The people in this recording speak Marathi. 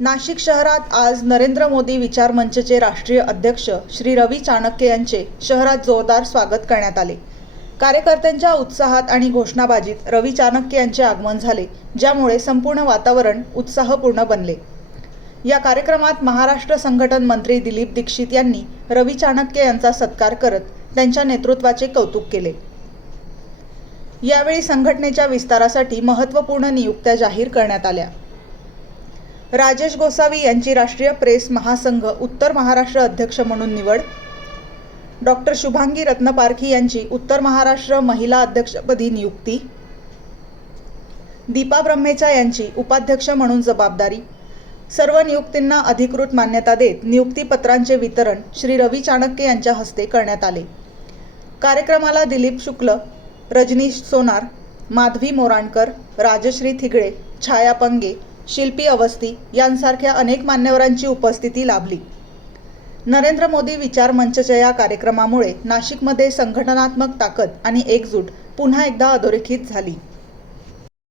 नाशिक शहरात आज नरेंद्र मोदी विचार मंचचे राष्ट्रीय अध्यक्ष श्री रवी चाणक्य यांचे शहरात जोरदार स्वागत करण्यात आले। कार्यकर्त्यांच्या उत्साहात आणि घोषणाबाजीत रवी चाणक्य यांचे आगमन झाले, ज्यामुळे संपूर्ण वातावरण उत्साहपूर्ण बनले। या कार्यक्रमात महाराष्ट्र संघटन मंत्री दिलीप दीक्षित यांनी रवी चाणक्य यांचा सत्कार करत त्यांच्या नेतृत्वाचे कौतुक केले। यावेळी संघटनेच्या विस्तारासाठी महत्त्वपूर्ण नियुक्त्या जाहीर करण्यात आल्या। राजेश गोसावी यांची राष्ट्रीय प्रेस महासंघ उत्तर महाराष्ट्र अध्यक्ष म्हणून निवड, डॉक्टर शुभांगी रत्नपारखी यांची उत्तर महाराष्ट्र महिला अध्यक्षपदी नियुक्ती, दीपा ब्रह्मेचा यांची उपाध्यक्ष म्हणून जबाबदारी। सर्व नियुक्तींना अधिकृत मान्यता देत नियुक्तीपत्रांचे वितरण श्री रवी चाणक्य यांच्या हस्ते करण्यात आले। कार्यक्रमाला दिलीप शुक्ल, रजनीश सोनार, माधवी मोराणकर, राजश्री थिगळे, छाया पंगे, शिल्पी अवस्थी यांसारख्या अनेक मान्यवरांची उपस्थिती लाभली। नरेंद्र मोदी विचार मंचच्या या कार्यक्रमामुळे नाशिकमध्ये संघटनात्मक ताकद आणि एकजूट पुन्हा एकदा अधोरेखित झाली।